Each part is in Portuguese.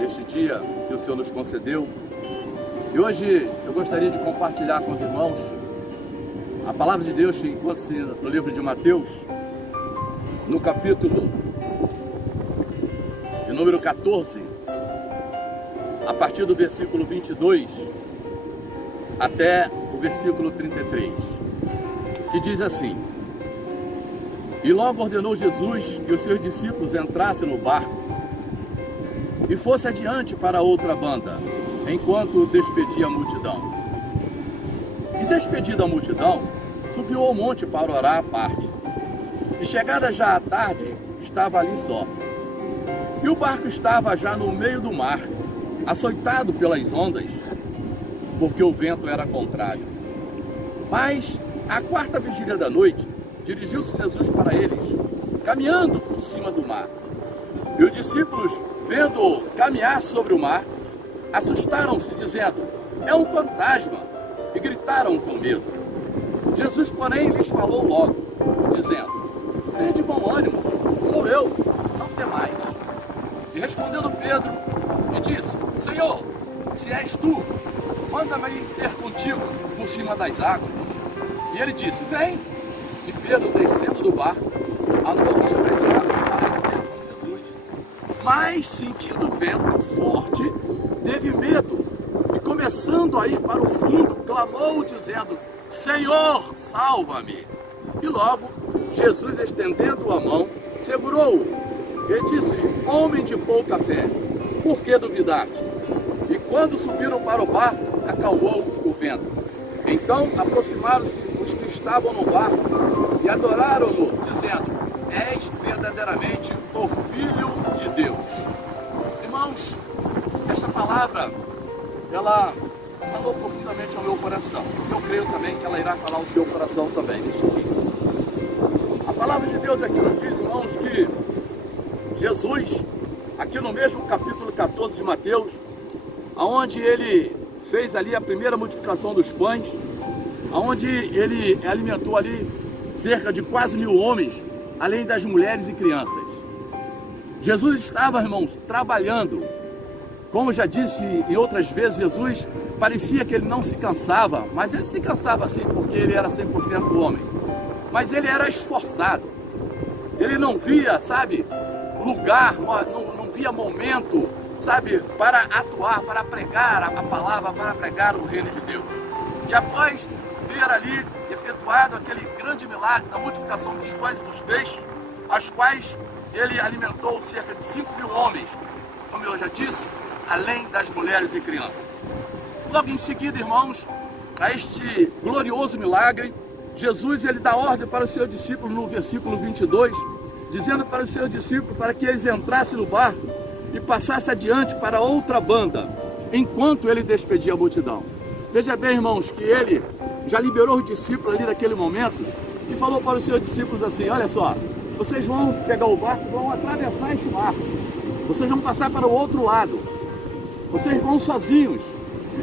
deste dia que o Senhor nos concedeu. E hoje eu gostaria de compartilhar com os irmãos a palavra de Deus que encontra-se no livro de Mateus, no capítulo de número 14, a partir do versículo 22 até o versículo 33, que diz assim: E logo ordenou Jesus que os seus discípulos entrassem no barco e fosse adiante para outra banda, enquanto despedia a multidão. E despedida a multidão, subiu ao monte para orar à parte. E chegada já à tarde, estava ali só. E o barco estava já no meio do mar, açoitado pelas ondas, porque o vento era contrário. Mas, à quarta vigília da noite, dirigiu-se Jesus para eles, caminhando por cima do mar. E os discípulos, vendo-o caminhar sobre o mar, assustaram-se, dizendo: É um fantasma! E gritaram com medo. Jesus, porém, lhes falou logo, dizendo: Tende bom ânimo, sou eu, não temais. E respondendo Pedro, e disse: Senhor, se és tu, manda-me ir ter contigo por cima das águas. E ele disse: Vem. E Pedro, descendo do barco, andou sobre as águas para ir ter com Jesus. Mas, sentindo o vento forte, teve medo e, começando a ir para o fundo, clamou, dizendo: Senhor, salva-me! E logo, Jesus, estendendo a mão, segurou-o e disse: Homem de pouca fé, por que duvidaste? E quando subiram para o barco, acalmou o vento. Então aproximaram-se os que estavam no barco e adoraram-no, dizendo: És verdadeiramente o Filho de Deus. Irmãos, esta palavra, ela falou profundamente ao meu coração. Eu creio também que ela irá falar ao seu coração também neste dia. A palavra de Deus aqui nos diz, irmãos, que Jesus, aqui no mesmo capítulo 14 de Mateus, onde ele fez ali a primeira multiplicação dos pães, onde ele alimentou ali cerca de quase 1000 homens, além das mulheres e crianças. Jesus estava, irmãos, trabalhando. Como já disse em outras vezes, Jesus parecia que ele não se cansava, mas ele se cansava sim, porque ele era 100% homem. Mas ele era esforçado. Ele não via, sabe, lugar, não via momento, sabe, para atuar, para pregar a palavra, para pregar o reino de Deus. E após ter ali efetuado aquele grande milagre da multiplicação dos pães e dos peixes, as quais ele alimentou cerca de 5.000 homens, como eu já disse, além das mulheres e crianças. Logo em seguida, irmãos, a este glorioso milagre, Jesus ele dá ordem para os seus discípulos no versículo 22, dizendo para os seus discípulos para que eles entrassem no barco e passassem adiante para outra banda, enquanto ele despedia a multidão. Veja bem, irmãos, que ele já liberou os discípulos ali naquele momento e falou para os seus discípulos assim: olha só, vocês vão pegar o barco, vão atravessar esse mar, vocês vão passar para o outro lado, vocês vão sozinhos,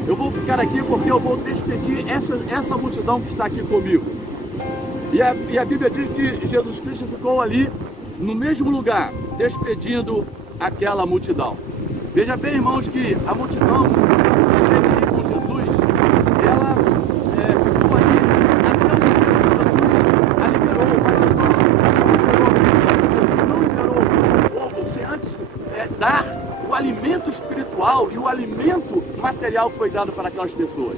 eu vou ficar aqui porque eu vou despedir essa multidão que está aqui comigo. E a Bíblia diz que Jesus Cristo ficou ali no mesmo lugar, despedindo aquela multidão. Veja bem, irmãos, que a multidão que esteve ali com Jesus, ela ficou ali até o momento que Jesus a liberou, mas Jesus não liberou a multidão, Jesus não liberou o povo sem antes dar o alimento espiritual e o alimento material que foi dado para aquelas pessoas.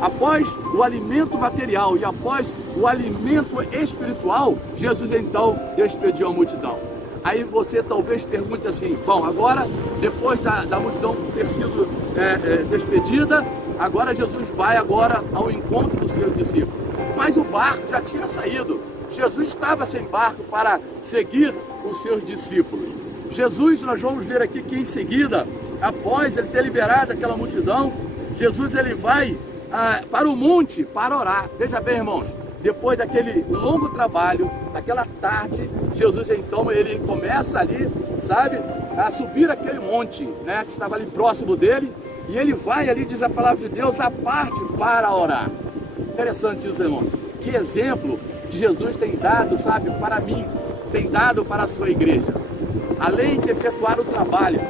Após o alimento material e após o alimento espiritual, Jesus então despediu a multidão. Aí você talvez pergunte assim: bom, agora, depois da multidão ter sido despedida, agora Jesus vai agora ao encontro dos seus discípulos. Mas o barco já tinha saído. Jesus estava sem barco para seguir os seus discípulos. Jesus, nós vamos ver aqui que em seguida, após ele ter liberado aquela multidão, Jesus ele vai para o monte para orar. Veja bem, irmãos, depois daquele longo trabalho, daquela tarde, Jesus então ele começa ali, sabe, a subir aquele monte, né, que estava ali próximo dele, e ele vai ali, diz a palavra de Deus, à parte para orar. Interessante isso, irmão. Que exemplo que Jesus tem dado, sabe, para mim, tem dado para a sua igreja. Além de efetuar o trabalho,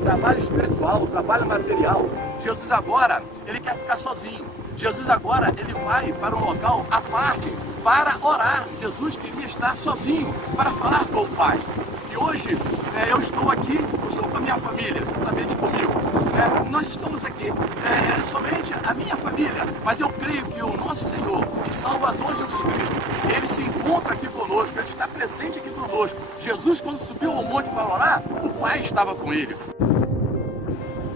trabalho espiritual, o trabalho material. Jesus agora, ele quer ficar sozinho. Jesus agora, ele vai para um local à parte para orar. Jesus queria estar sozinho para falar com o Pai. E hoje eu estou aqui, eu estou com a minha família, juntamente comigo. Nós estamos aqui, somente a minha família, mas eu creio que o nosso Senhor e Salvador Jesus Cristo, ele se encontra aqui conosco, ele está presente aqui conosco. Jesus, quando subiu ao monte para orar, o Pai estava com ele.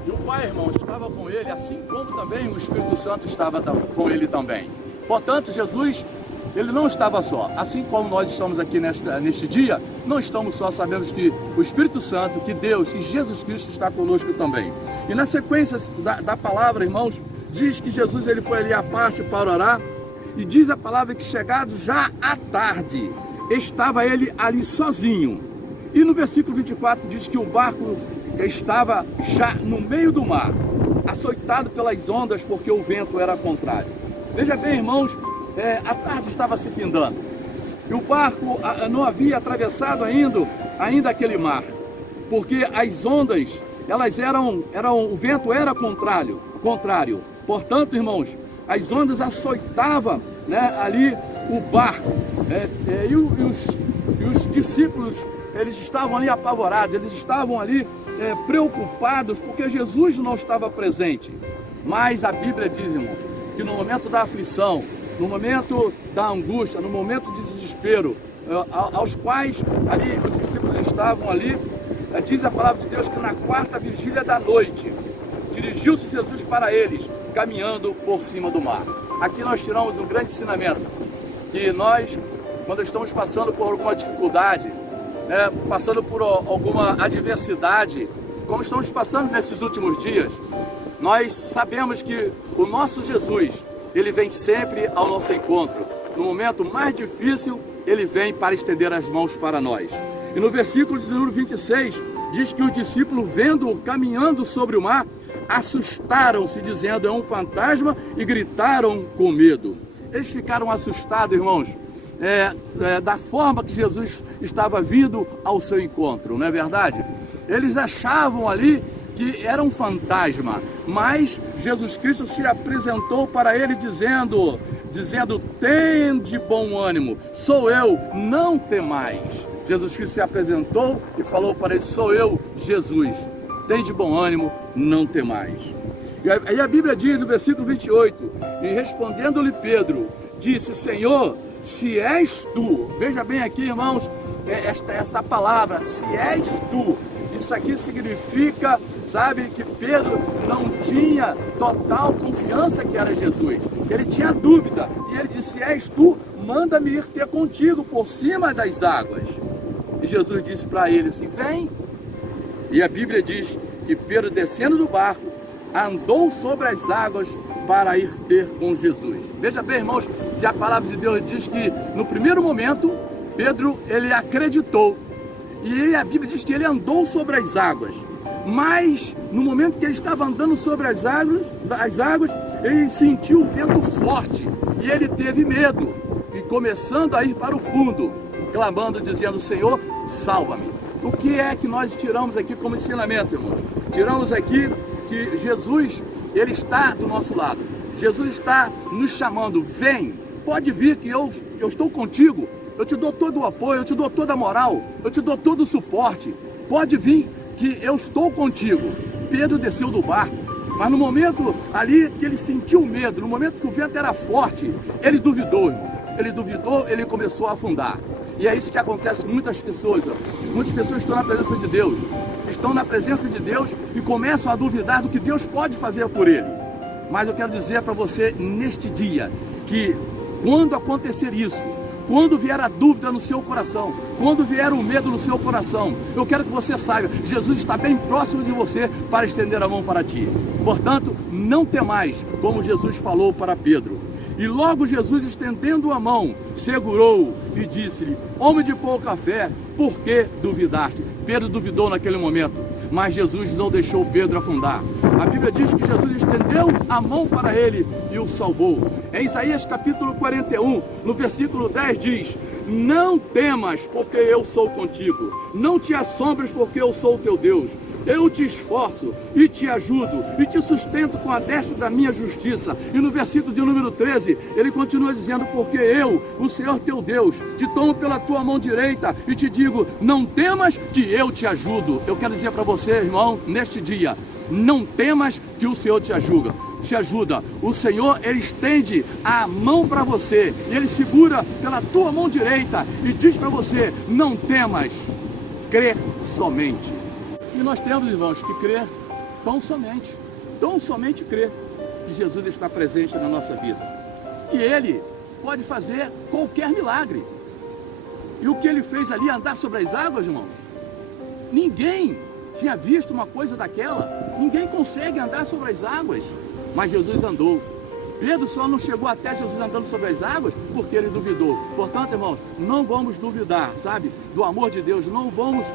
E o Pai, irmãos, estava com ele, assim como também o Espírito Santo estava com ele também. Portanto, Jesus, ele não estava só. Assim como nós estamos aqui neste dia, não estamos só, sabemos que o Espírito Santo, que Deus e Jesus Cristo está conosco também. E na sequência da palavra, irmãos, diz que Jesus ele foi ali à parte para orar, e diz a palavra que chegado já à tarde, estava ele ali sozinho. E no versículo 24 diz que o barco estava já no meio do mar, açoitado pelas ondas, porque o vento era contrário. Veja bem, irmãos, a tarde estava se findando e o barco não havia atravessado ainda aquele mar, porque as ondas, o vento era contrário. Portanto, irmãos, as ondas açoitavam, ali o barco, e os discípulos, eles estavam ali apavorados, eles estavam ali preocupados, porque Jesus não estava presente. Mas a Bíblia diz, irmão, que no momento da aflição, no momento da angústia, no momento de desespero, aos quais ali os discípulos estavam ali, diz a palavra de Deus que na quarta vigília da noite, dirigiu-se Jesus para eles, caminhando por cima do mar. Aqui nós tiramos um grande ensinamento, que nós, quando estamos passando por alguma dificuldade, passando por alguma adversidade, como estamos passando nesses últimos dias, nós sabemos que o nosso Jesus, ele vem sempre ao nosso encontro. No momento mais difícil, ele vem para estender as mãos para nós. E no versículo de número 26, diz que os discípulos, vendo-o caminhando sobre o mar, assustaram-se, dizendo, é um fantasma, e gritaram com medo. Eles ficaram assustados, irmãos, da forma que Jesus estava vindo ao seu encontro, não é verdade? Eles achavam ali que era um fantasma, mas Jesus Cristo se apresentou para ele dizendo, tende bom ânimo, sou eu, não temais. Jesus Cristo se apresentou e falou para ele, sou eu, Jesus, tende bom ânimo, não temais. E aí a Bíblia diz no versículo 28, e respondendo-lhe Pedro, disse, Senhor, se és tu, veja bem aqui, irmãos, esta palavra, se és tu, isso aqui significa, sabe, que Pedro não tinha total confiança que era Jesus. Ele tinha dúvida. E ele disse, se és tu, manda-me ir ter contigo por cima das águas. E Jesus disse para ele assim, vem. E a Bíblia diz que Pedro, descendo do barco, andou sobre as águas para ir ter com Jesus. Veja bem, irmãos, que a palavra de Deus diz que no primeiro momento, Pedro, ele acreditou. E a Bíblia diz que ele andou sobre as águas. Mas no momento que ele estava andando sobre as águas, ele sentiu o vento forte. E ele teve medo. E começando a ir para o fundo, clamando, dizendo, Senhor, salva-me. O que é que nós tiramos aqui como ensinamento, irmãos? Tiramos aqui que Jesus, ele está do nosso lado. Jesus está nos chamando, vem, pode vir que eu estou contigo. Eu te dou todo o apoio, eu te dou toda a moral, eu te dou todo o suporte. Pode vir que eu estou contigo. Pedro desceu do barco, mas no momento ali que ele sentiu medo, no momento que o vento era forte, ele duvidou, irmão. Ele duvidou, ele começou a afundar. E é isso que acontece com muitas pessoas. Muitas pessoas estão na presença de Deus. Estão na presença de Deus e começam a duvidar do que Deus pode fazer por ele. Mas eu quero dizer para você neste dia, que quando acontecer isso, quando vier a dúvida no seu coração, quando vier o medo no seu coração, eu quero que você saiba, Jesus está bem próximo de você para estender a mão para ti. Portanto, não temais, como Jesus falou para Pedro. E logo Jesus, estendendo a mão, segurou e disse-lhe, homem de pouca fé, por que duvidaste? Pedro duvidou naquele momento, mas Jesus não deixou Pedro afundar. A Bíblia diz que Jesus estendeu a mão para ele e o salvou. Em Isaías capítulo 41, no versículo 10 diz, não temas, porque eu sou contigo. Não te assombres, porque eu sou o teu Deus. eu te esforço e te ajudo e te sustento com a destra da minha justiça. E no versículo de número 13, ele continua dizendo: porque eu, o Senhor teu Deus, te tomo pela tua mão direita e te digo, não temas que eu te ajudo. Eu quero dizer para você, irmão, neste dia, não temas que o Senhor te ajuda. O Senhor, ele estende a mão para você e ele segura pela tua mão direita e diz para você, não temas, crer somente. E nós temos, irmãos, que crer tão somente crer que Jesus está presente na nossa vida. E ele pode fazer qualquer milagre. E o que ele fez ali, andar sobre as águas, irmãos, ninguém tinha visto uma coisa daquela. Ninguém consegue andar sobre as águas, mas Jesus andou. Pedro só não chegou até Jesus andando sobre as águas porque ele duvidou. Portanto, irmãos, não vamos duvidar, sabe, do amor de Deus. Não vamos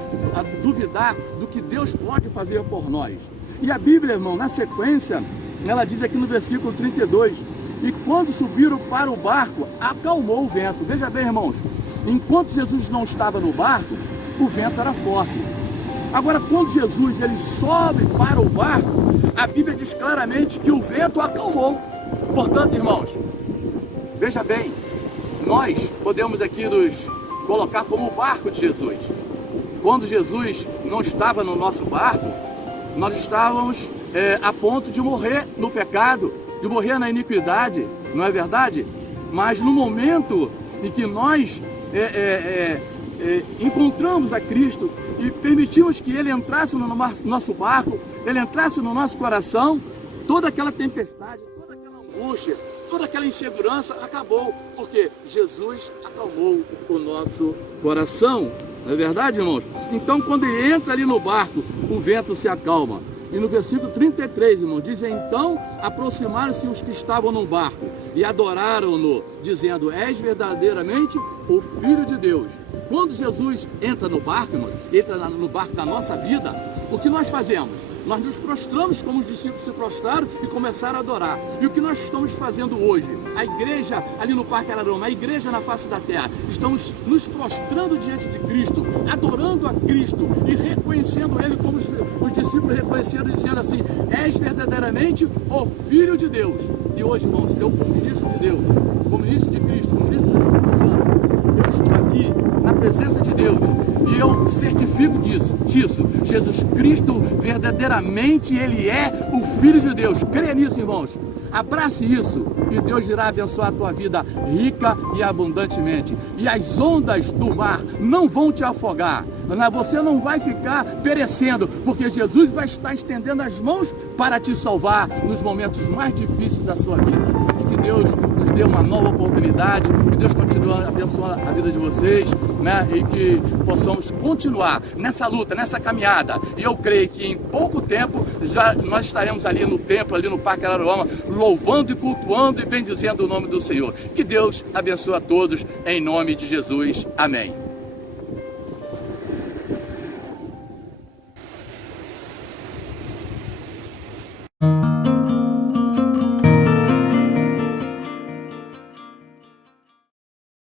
duvidar do que Deus pode fazer por nós. E a Bíblia, irmão, na sequência, ela diz aqui no versículo 32, e quando subiram para o barco, acalmou o vento. Veja bem, irmãos, enquanto Jesus não estava no barco, o vento era forte. Agora, quando Jesus ele sobe para o barco, a Bíblia diz claramente que o vento acalmou. Portanto, irmãos, veja bem, nós podemos aqui nos colocar como o barco de Jesus. Quando Jesus não estava no nosso barco, nós estávamos a ponto de morrer no pecado, de morrer na iniquidade, não é verdade? Mas no momento em que nós encontramos a Cristo e permitimos que Ele entrasse no nosso barco, Ele entrasse no nosso coração, toda aquela tempestade, toda aquela angústia, toda aquela insegurança acabou, porque Jesus acalmou o nosso coração. Não é verdade, irmãos? Então, quando ele entra ali no barco, o vento se acalma. E no versículo 33, irmão, diz: então aproximaram-se os que estavam no barco e adoraram-no, dizendo: és verdadeiramente o Filho de Deus. Quando Jesus entra no barco, irmão, entra no barco da nossa vida, o que nós fazemos? Nós nos prostramos como os discípulos se prostraram e começaram a adorar. E o que nós estamos fazendo hoje? A igreja ali no Parque Araruama, a igreja na face da terra, estamos nos prostrando diante de Cristo, adorando a Cristo e reconhecendo Ele como os discípulos reconheceram, dizendo assim: és verdadeiramente o Filho de Deus. E hoje, irmãos, eu como ministro de Deus, como ministro de Cristo, como ministro do Espírito Santo, eu estou aqui na presença de Deus e eu certifico disso. Jesus Cristo verdadeiramente Ele é o Filho de Deus. Creia nisso, irmãos. Abrace isso e Deus irá abençoar a tua vida rica e abundantemente. E as ondas do mar não vão te afogar. Você não vai ficar perecendo, porque Jesus vai estar estendendo as mãos para te salvar nos momentos mais difíceis da sua vida. E que Deus nos dê uma nova oportunidade, que Deus continue abençoando a vida de vocês, né? E que possamos continuar nessa luta, nessa caminhada. E eu creio que em pouco tempo já nós estaremos ali no templo, ali no Parque Araruama, louvando e cultuando e bendizendo o nome do Senhor. Que Deus abençoe a todos em nome de Jesus. Amém.